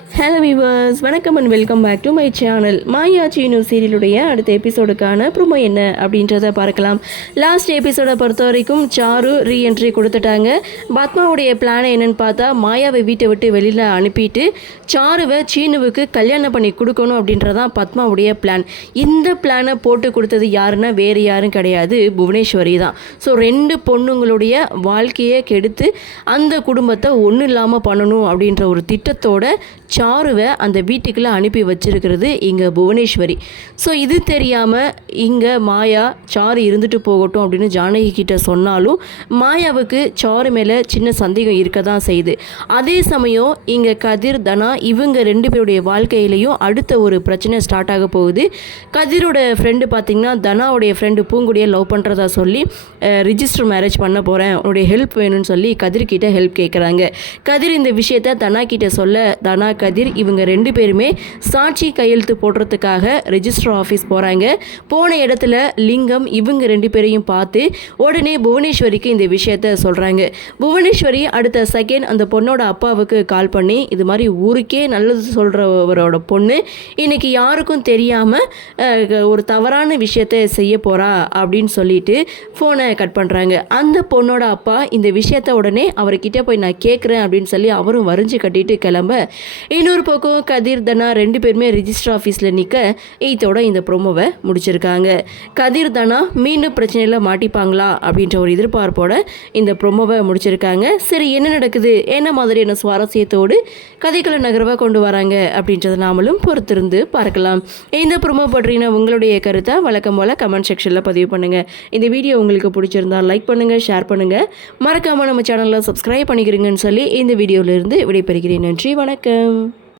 Hello viewers, வணக்கம் and welcome back to my channel. மாயாச்சி new சீரியலுடைய அடுத்த எபிசோடுக்கான ப்ரோமோ என்ன அப்படின்றத பார்க்கலாம். லாஸ்ட் எபிசோடை பொறுத்த வரைக்கும் சாரு ரீஎன்ட்ரி கொடுத்துட்டாங்க. பத்மாவுடைய பிளானை என்னன்னு பார்த்தா மாயாவை வீட்டை விட்டு வெளியில் அனுப்பிட்டு சாருவை சீனுவுக்கு கல்யாணம் பண்ணி கொடுக்கணும் அப்படின்றதான் பத்மாவுடைய பிளான். இந்த பிளானை போட்டு கொடுத்தது யாருன்னா வேறு யாரும் கிடையாது, புவனேஸ்வரி தான். ஸோ 2 பொண்ணுங்களுடைய வாழ்க்கையை கெடுத்து அந்த குடும்பத்தை ஒன்றும் இல்லாமல் பண்ணணும் அப்படின்ற ஒரு திட்டத்தோட சாருவை அந்த வீட்டுக்குள்ளே அனுப்பி வச்சிருக்கிறது இங்கே புவனேஸ்வரி. ஸோ இது தெரியாமல் இங்கே மாயா சாரு இருந்துட்டு போகட்டும் அப்படின்னு ஜானகி கிட்ட சொன்னாலும் மாயாவுக்கு சாரு மேலே சின்ன சந்தேகம் இருக்க தான் செய்யுது. அதே சமயம் இங்கே கதிர் தனா இவங்க 2 பேருடைய வாழ்க்கையிலையும் அடுத்த ஒரு பிரச்சனை ஸ்டார்ட் ஆக போகுது. கதிரோட ஃப்ரெண்டு பார்த்திங்கன்னா தனாவுடைய ஃப்ரெண்டு பூங்குடியை லவ் பண்ணுறதா சொல்லி ரிஜிஸ்டர் மேரேஜ் பண்ண போகிறேன், உன்னுடைய ஹெல்ப் வேணும்னு சொல்லி கதிர்கிட்ட ஹெல்ப் கேட்குறாங்க. கதிர் இந்த விஷயத்த தனா கிட்ட சொல்ல தனா கதிர் இவங்க 2 பேருமே சாட்சி கையெழுத்து போடுறதுக்காக ரெஜிஸ்டர் ஆஃபீஸ் போகிறாங்க. போன இடத்துல லிங்கம் இவங்க 2 பேரையும் பார்த்து உடனே புவனேஸ்வரிக்கு இந்த விஷயத்த சொல்கிறாங்க. புவனேஸ்வரி அடுத்த செகண்ட் அந்த பொண்ணோட அப்பாவுக்கு கால் பண்ணி இது மாதிரி ஊருக்கே நல்லது சொல்கிறவரோட பொண்ணு இன்னைக்கு யாருக்கும் தெரியாமல் ஒரு தவறான விஷயத்த செய்ய போகிறா அப்படின்னு சொல்லிட்டு ஃபோனை கட் பண்ணுறாங்க. அந்த பொண்ணோட அப்பா இந்த விஷயத்த உடனே அவர்கிட்ட போய் நான் கேட்குறேன் அப்படின்னு சொல்லி அவரும் வரைஞ்சி கட்டிட்டு கிளம்ப, இன்னொரு பக்கம் கதிர் தனா 2 பேருமே ரிஜிஸ்டர் ஆஃபீஸில் நிற்க இதோட இந்த ப்ரோமோவை முடிச்சிருக்காங்க. கதிர் தனா மீண்டும் பிரச்சனையில் மாட்டிப்பாங்களா அப்படின்ற ஒரு எதிர்பார்ப்போட இந்த ப்ரோமோவை முடிச்சிருக்காங்க. சரி, என்ன நடக்குது, என்ன மாதிரியான சுவாரஸ்யத்தோடு கதைகளை நகரவாக கொண்டு வராங்க அப்படின்றத நாமளும் பொறுத்திருந்து பார்க்கலாம். இந்த ப்ரோமோ பற்றின உங்களுடைய கருத்தை வழக்கம் போல் கமெண்ட் செக்ஷனில் பதிவு பண்ணுங்கள். இந்த வீடியோ உங்களுக்கு பிடிச்சிருந்தால் லைக் பண்ணுங்கள், ஷேர் பண்ணுங்கள், மறக்காமல் நம்ம சேனலில் சப்ஸ்கிரைப் பண்ணிக்கிறீங்கன்னு சொல்லி இந்த வீடியோவிலிருந்து விடைபெறுகிறேன். நன்றி, வணக்கம்.